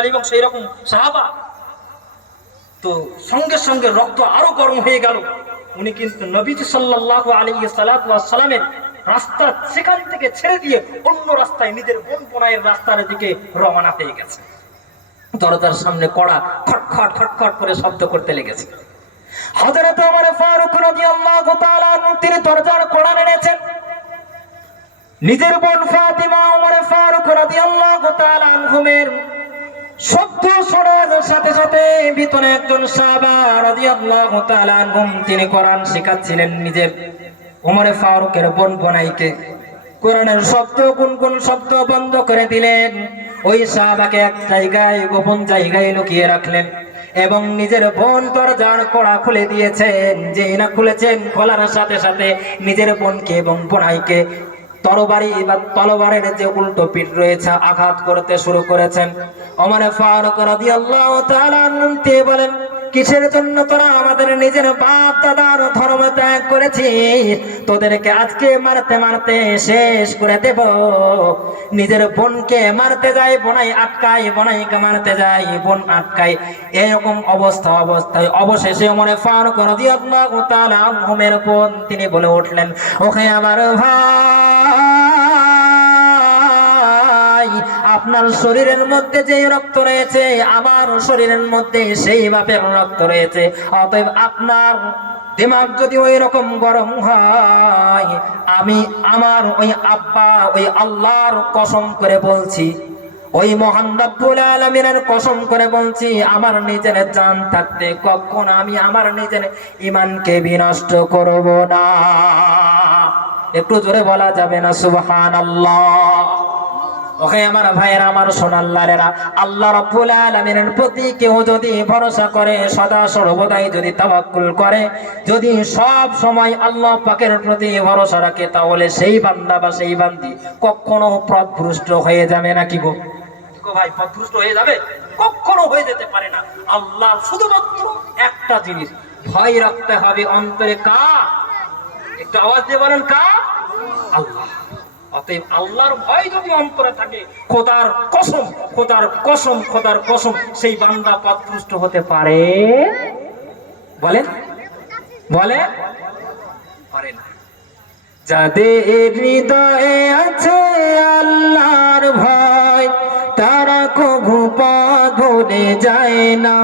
এবং সেই রকম সাহাবা। তো সঙ্গে সঙ্গে রক্ত আরো গরম হয়ে গেল। উনি কিন্তু নবীজি সাল্লাল্লাহু আলাইহি সাল্লামের রাস্তা সেখান থেকে ছেড়ে দিয়ে অন্য রাস্তায় নিজের বোন বোনাইয়ের রাস্তার দিকে রওনা হয়ে গেছে। দরজার সামনে কড়া খটখট খটখট করে শব্দ করতে লেগেছে। হযরত ওমর ফারুক রাদিয়াল্লাহু তাআলা তিনি দরজার কড়া নেড়েছেন। নিজের বোন ফাতিমা ওমর ফারুক রাদিয়াল্লাহু তাআলা আনহুমের শব্দ শোনার সাথে সাথে ভিতরে একজন সাহাবা রাদিয়াল্লাহু তাআলা আনহুম তিনি কোরআন শেখাচ্ছিলেন নিজের ওমর ফারুকের বোন বোনাইকে। কোরআনের শব্দ গুনগুন শব্দ বন্ধ করে দিলেন। ওই সাহাবাকে এক জায়গায় গোপন জায়গায় লুকিয়ে রাখলেন এবং নিজের বোন দরজার কড়া খুলে দিয়েছেন। যে না খুলেছেন, খোলার সাথে সাথে নিজের বোনকে এবং বোনাইকে তরবারি বা তলোয়ারের যে উল্টো পিঠ রয়েছে আঘাত করতে শুরু করেছেন। ওমর ফারুক রাদিয়াল্লাহু তাআলা আনহু বলেন, কিসের জন্য তোরা আমাদের নিজের বাপ দাদার ধর্ম ত্যাগ করেছিস? তোদেরকে আজকে মারতে মারতে শেষ করে দেব। নিজের বোনকে মারতে যায় বোনাই আটকায়, বোনাইকে মারতে যায় বোন আটকায়। এরকম অবস্থায় অবশেষে ওমর ফারুক রাদিয়াল্লাহু তাআলা আনহুমের বোন তিনি বলে উঠলেন, ওহে আমার ভাই, আপনার শরীরের মধ্যে যে রক্ত রয়েছে আমার শরীরের মধ্যে সেই মাপের রক্ত রয়েছে। অতএব আপনার দিমাগ যদি ওই রকম গরম হয়, আমি আমার ওই আব্বা ওই আল্লাহর কসম করে বলছি, ওই মহান রব্বুল আলামিনের কসম করে বলছি, আমার নিজের জান থাকতে কখনো আমি আমার নিজের ঈমানকে বিনষ্ট করব না। একটু জোরে বলা যাবে না সুবহানাল্লাহ? ওহে আমার ভাইয়েরা, আমার সোনার লালেরা, আল্লাহ রাব্বুল আলামিনের প্রতি কেউ যদি ভরসা করে, সদা সর্বদাই যদি তাওয়াক্কুল করে, যদি সব সময় আল্লাহ পাকের প্রতি ভরসা রাখে, তাহলে সেই বান্দা বা সেই বান্দি কখনো পথভ্রষ্ট হয়ে যাবে না। কি গো ভাই, পথভ্রষ্ট হয়ে যাবে? কখনো হয়ে যেতে পারে না। আল্লাহ শুধুমাত্র একটা জিনিস ভয় রাখতে হবে অন্তরে। কার? একটু আওয়াজ দিয়ে বলেন, কার? আল্লাহ। অতএব আল্লাহর ভয় যদি অন্তরে থাকে, খোদার কসম খোদার কসম খোদার কসম সেই বান্দা পথভ্রষ্ট হতে পারে? বলেন বলেন, পারে না। যাদের হৃদয়ে আছে আল্লাহর ভয়, তারা কভু পথ ভুলে যায় না।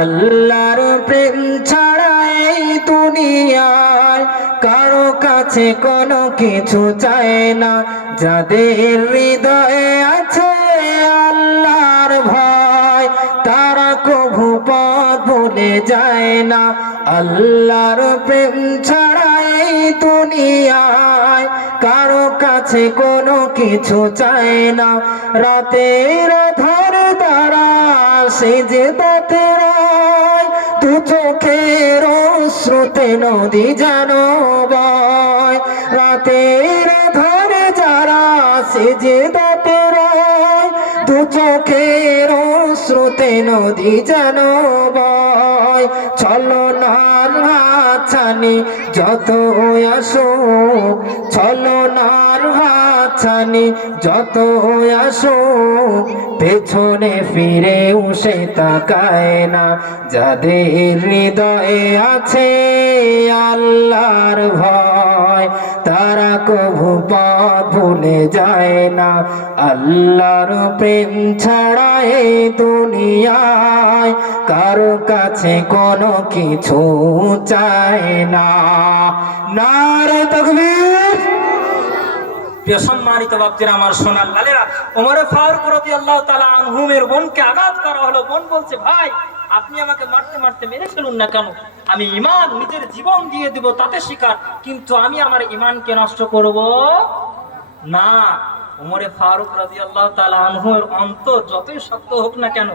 আল্লাহর প্রেম ছাড়া এই দুনিয়ায় কারো কাছে কোনো কিছু চায় না। যাদের হৃদয়ে আছে আল্লাহর ভয়, তারা কভু পথ ভুলে যায় না। আল্লাহর প্রেম ছাড়া এই দুনিয়ায় কারো কাছে কোনো কিছু চায় না। রাতের ধারে তারা সিজদাতে রয়, দু চোখের অশ্রুতে নদী যেন বয়। রাতের ধারে যারা সিজদাতে রয়, দু চোখের অশ্রুতে নদী যেন বয়। ছলনার হাতছানি যত আসুক, ছলনার হাতছানি যত আসুক, পেছনে ফিরেও সে তাকায় না। যাদের হৃদয়ে আছে আল্লাহর ভয়, তারা কভু পথ ভুলে যায় না। আল্লাহর প্রেম ছাড়া এই দুনিয়ায় কারো কাছে কোনো কিছু চায় না। নারে তাকবীর! প্রিয় সম্মানিত বাপজিরা, আমার সোনার লালেরা, ওমর ফারুক রাদিয়াল্লাহু তাআলা আনহুমের বোনকে আঘাত করা হলো। বোন বলছে, ভাই আপনি আমাকে মারতে মারতে মেরে ফেলুন না কেন, আমি ঈমান নিজের জীবন দিয়ে দিব তাতে স্বীকার, কিন্তু আমি আমার ঈমানকে নষ্ট করব না। ওমর ফারুক রাদিয়াল্লাহু তাআলা আনহুর অন্তর যতই শক্ত হোক না কেন,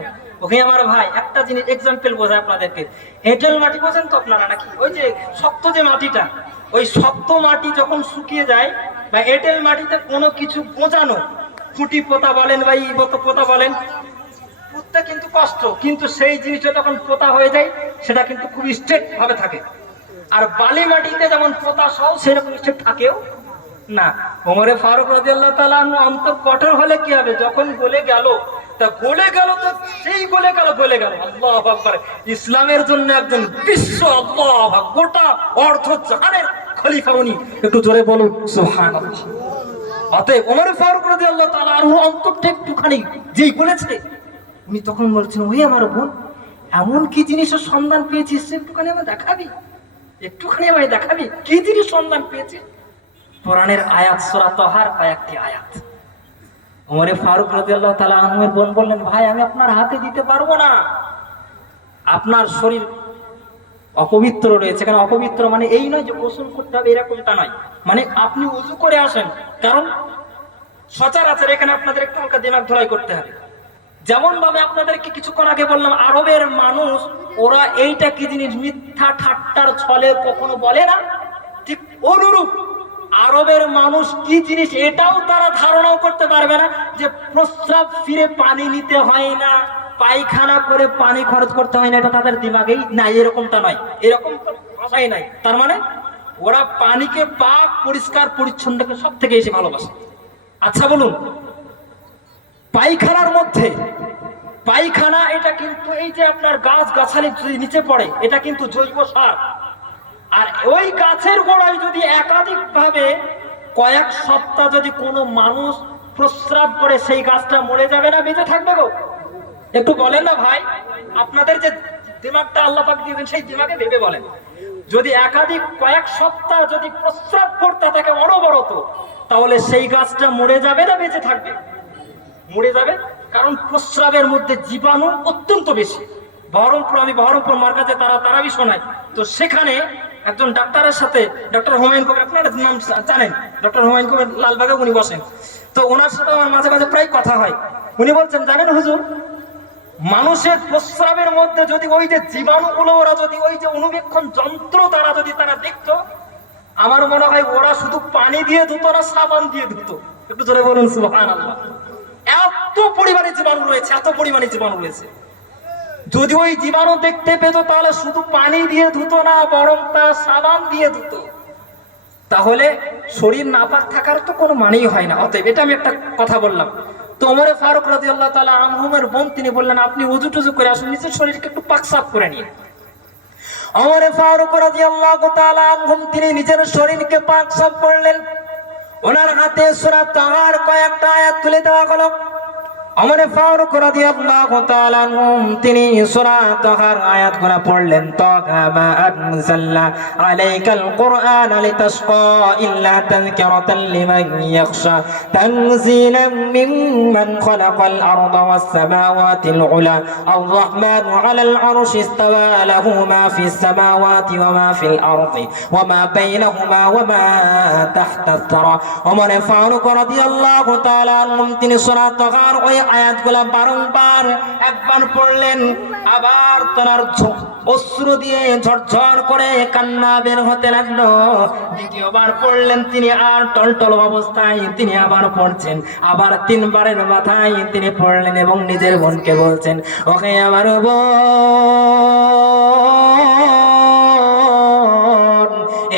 ওকে আমার ভাই একটা জিনিস এক্সাম্পল বোঝায় আপনাদেরকে। এঁটেল মাটি বোঝেন তো আপনারা নাকি? ওই যে শক্ত যে মাটিটা, ওই শক্ত মাটি যখন শুকিয়ে যায় বা এঁটেল মাটিতে কোনো কিছু গোঁজানো, খুঁটি পোতা বলেন বা ইবত পোতা বলেন, পুঁততে কিন্তু কষ্ট, কিন্তু সেই জিনিসটা যখন পোতা হয়ে যায় সেটা কিন্তু খুব স্ট্রেট ভাবে থাকে। আর বালি মাটিতে যেমন পোতা সহ সেরকম স্ট্রেট থাকেও না। ওমর ফারুক রাদিয়াল্লাহু তাআলা অন্তর কঠোর হলে কি হবে, যখন বলে গেল তা গলে গেল, তো সেই গলে গেল আল্লাহু আকবার। ইসলামের জন্য একজন বিশ্ব আল্লাহ গোটা অর্ধ জাহানের খলিফা উনি, একটু জোরে বলুন সুবহানাল্লাহ। অতএব ওমর ফারুক রাদিয়াল্লাহু তাআলা আনহু অন্তরটা একটুখানি যেই বলেছে, উনি তখন বলছেন, ওই আমার বোন, এমন কি জিনিসের সন্ধান পেয়েছিস একটুখানি আমায় দেখাবি, কি জিনিস সন্ধান পেয়েছিস? কোরআনের আয়াত, সূরা তাহার কয়েকটি আয়াত। ওমর ফারুক রাদিয়াল্লাহু তাআলা আনহুর বোন বললেন, ভাই আমি আপনার হাতে দিতে পারবো না, আপনার শরীর অপবিত্র রয়েছে। কেন অপবিত্র মানে এই নয় যে গোসল করতে হবে এরকমটা নয়, মানে আপনি ওযু করে আসেন, কারণ সচরাচর এখানে আপনাদের একটু হালকা দিমাগ ধরাই করতে হবে। যেমন ভাবে আপনাদেরকে কিছুক্ষণ আগে বললাম, আরবের মানুষ ওরা এইটা কি জিনিস মিথ্যা ঠাট্টার ছলে কখনো বলে না, ঠিক অনুরূপ আরবের মানুষ কি জিনিস এটাও তারা ধারণাও করতে পারবে না, যে প্রস্রাব ফিরে পানি নিতে হয় না, পায়খানা করে পানি খরচ করতে হয় না, এটা তাদের দিমাগেই নাই, এরকমটা নয়, এরকম তো ভাষাই নাই। তার মানে ওরা পানিকে পাক পরিষ্কার পরিচ্ছন্নকে সব থেকে বেশি ভালোবাসে। আচ্ছা বলুন, পায়খানার মধ্যে, পায়খানা এটা কিন্তু এই যে আপনার গাছ গাছালি যদি নিচে পড়ে, এটা কিন্তু জৈব সার। আর ওই গাছের গোড়ায় যদি একাধিক ভাবে কয়েক সপ্তাহ যদি কোনো মানুষ প্রস্রাব করে, সেই গাছটা মরে যাবে না বেঁচে থাকবে গো? একটু বলেন না ভাই, আপনাদের যে দিমাগটা আল্লাহ পাক দিয়েছেন সেই দিমাগে ভেবে বলেন, যদি একাধিক কয়েক সপ্তাহ যদি প্রস্রাব করতে থাকে অনবরত, তাহলে সেই গাছটা মরে যাবে না বেঁচে থাকবে? মরে যাবে, কারণ প্রস্রাবের মধ্যে জীবাণু অত্যন্ত বেশি। বহরমপুর মার্কাজে তারাবি শোনায়, তো সেখানে একজন ডাক্তারের সাথে, ডক্টর হুমায়ুন কবির, আপনারা নাম জানেন, ডক্টর হুমায়ুন কবির লালবাগে উনি বসেন, তো ওনার সাথে আমার মাঝে মাঝে প্রায় কথা হয়। উনি বলছেন, জানেন হুজুর, মানুষের প্রস্রাবের মধ্যে যদি ওই যে জীবাণুগুলো, ওরা যদি ওই যে অনুবীক্ষণ যন্ত্র তারা যদি তারা দেখতো, আমার মনে হয় ওরা শুধু পানি দিয়ে ধুতো না, সাবান দিয়ে ধুতো। একটু জোরে বলুন সুবহানাল্লাহ। এত পরিমাণে জীবাণু রয়েছে, যদি ওই জীবাণু দেখতে পেত তাহলে শুধু পানি দিয়ে ধুতো না, বরং তা সাবান দিয়ে ধুতো। তাহলে শরীর নাপাক থাকার তো কোনো মানেই হয় না। অতএব এটা আমি একটা কথা বললাম। তো ওমর ফারুক রাদিয়াল্লাহু তাআলা আনহুর বোন তিনি বললেন, আপনি ওযু টুযু করে আসুন, নিজের শরীরকে একটু পাক সাফ করে নিন। ওমর ফারুক রাদিয়াল্লাহু তাআলা আনহু তিনি নিজের শরীরকে পাক সাফ করলেন। ওনার হাতে সূরা তাহার কয়েকটা আয়াত তুলে দেওয়া হলো। ওমর ফারুক রাদিয়াল্লাহু তাআলা আনহু তিনি সূরা তাহার আয়াতগুলো পড়লেন। তাহা মা আনজালনা আলাইকাল কুরআনা লিতাশকা ইল্লা তাযকিরাতাল লিমান ইয়াখশা তানজিলাম মিম্মান খালাকাল আরদা ওয়াস সামাওয়াতিল উলা আর-রাহমানু আলাল আরশি ইস্তাওয়া লাহু মা ফিস সামাওয়াতি ওয়া মা ফিল আরদি ওয়া মা বাইনাহুমা ওয়া মা তাহতা আস-সারা। ওমর ফারুক রাদিয়াল্লাহু তাআলা আনহু তিনি সূরা তাহার আয়াতগুলা বারংবার একবার পড়লেন, আবার তার অশ্রু দিয়ে ঝরঝর করে কান্না বের হতে লাগলো। দ্বিতীয়বার পড়লেন তিনি, আর টলটল অবস্থায় তিনি আবার পড়ছেন, আবার তিনবারের মাথায় তিনি পড়লেন এবং নিজের বোনকে বলছেন, ওকে আমার বোন,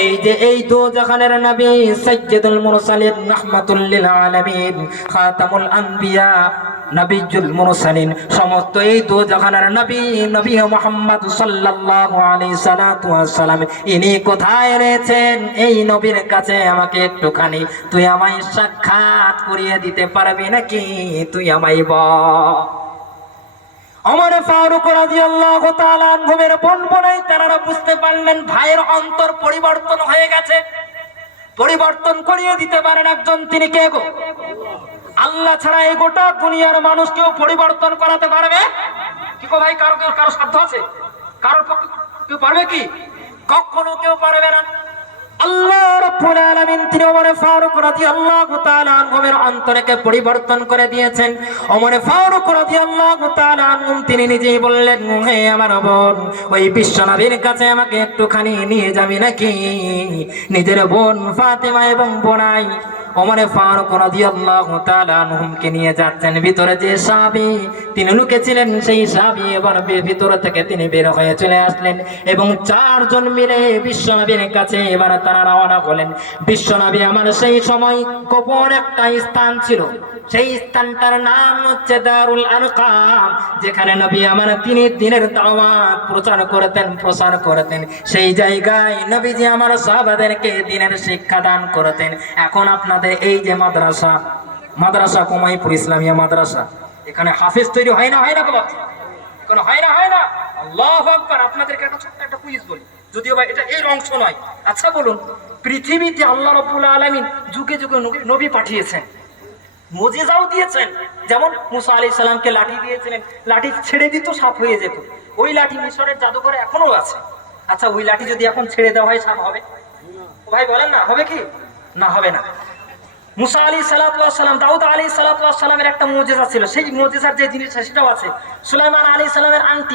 এই যে এই দোজাখানের নবী সাইয়্যিদুল মুরসালিন রাহমাতুল লিল আলামিন খাতামুল আম্বিয়া নবিয়ুল মুরসালিন, সমস্ত এই দোজাখানের নবী মুহাম্মদ সাল্লাল্লাহু আলাইহি সাল্লাতু ওয়াস সালাম, ইনি কোথায় রয়েছেন? এই নবীর কাছে আমাকে একটুখানি তুই আমায় সাক্ষাৎ করিয়ে দিতে পারবি নাকি? তুই আমায় বল। ওমর ফারুক রাদিয়াল্লাহু তাআলা আনহুর বোন-বোনাই তারা বুঝতে পারলেন ভাইয়ের অন্তর পরিবর্তন হয়ে গেছে। পরিবর্তন করিয়ে দিতে পারেন একজন, তিনি কে গো? আল্লাহ ছাড়া এই গোটা দুনিয়ার মানুষ কেউ পরিবর্তন করাতে পারবে কি গো ভাই? কারো সাধ্য আছে? কারোর পক্ষে কেউ পারবে কি? কখনো কেউ পারবে না। আল্লাহ রাব্বুল আলামিন তিনি ওমর ফারুক রাদিয়াল্লাহু তাআলা আনহুর অন্তরকে পরিবর্তন করে দিয়েছেন। ওমর ফারুক রাদিয়াল্লাহু তাআলা আনহু তিনি নিজেই বললেন, হে আমার বোন, ওই বিশ্বনবীর কাছে আমাকে একটুখানি নিয়ে যাবি নাকি? নিজের বোন ফাতেমা এবং বোনাই ওমরে ফারুক রাদিয়াল্লাহু তাআলা আনহুকে নিয়ে যাচ্ছেন। ভিতরে যে সাহাবী তিনি লুকেছিলেন, সেই সাহাবী এবার ভিতর থেকে তিনি বের হয়ে চলে আসলেন এবং চারজন মিলে বিশ্বনবীর কাছে এবার তারা রওনা হলেন। বিশ্বনবী আমার সেই সময় গোপন একটা স্থান ছিল, সেই স্থানটার নাম হচ্ছে দারুল আরকাম, যেখানে নবী আমার তিনি দিনের দাওয়াত প্রচার করতেন। সেই জায়গায় নবীজি আমার সাহাবাদেরকে দিনের শিক্ষা দান করতেন। এখন আপনাদের এই যে মাদ্রাসা কুমাইপুর ইসলামিয়া মাদ্রাসা, এখানে হাফেজ তৈরি হয় না গো? এখন হয় না। আল্লাহু আকবার। আপনাদেরকে একটা ছোট্ট একটা কুইজ বলি, যদিও বা এটা এর অংশ নয়। আচ্ছা বলুন, পৃথিবীতে আল্লাহ রাব্বুল আলামিন যুগে যুগে নবী পাঠিয়েছেন, মুজিজাও দিয়েছেন। যেমন মুসা আলাইহিস সালামকে লাঠি দিয়েছিলেন, লাঠি ছেড়ে দিত সাপ হয়ে যেত। ওই লাঠি মিশরের জাদুঘরে এখনো আছে। আচ্ছা, ওই লাঠি যদি এখন ছেড়ে দেওয়া হয় সাপ হবে? ভাই বলেন না, হবে কি? না, হবে না। মুসা আলাইহিস সালাতু ওয়াস সালাম, দাউদ আলাইহিস সালাতু ওয়াস সালামের একটা মুজিজা ছিল, সেই মুজিজার যে জিনিসটা সেটাও আছে। সুলাইমান আলাইহিস সালামের আংটি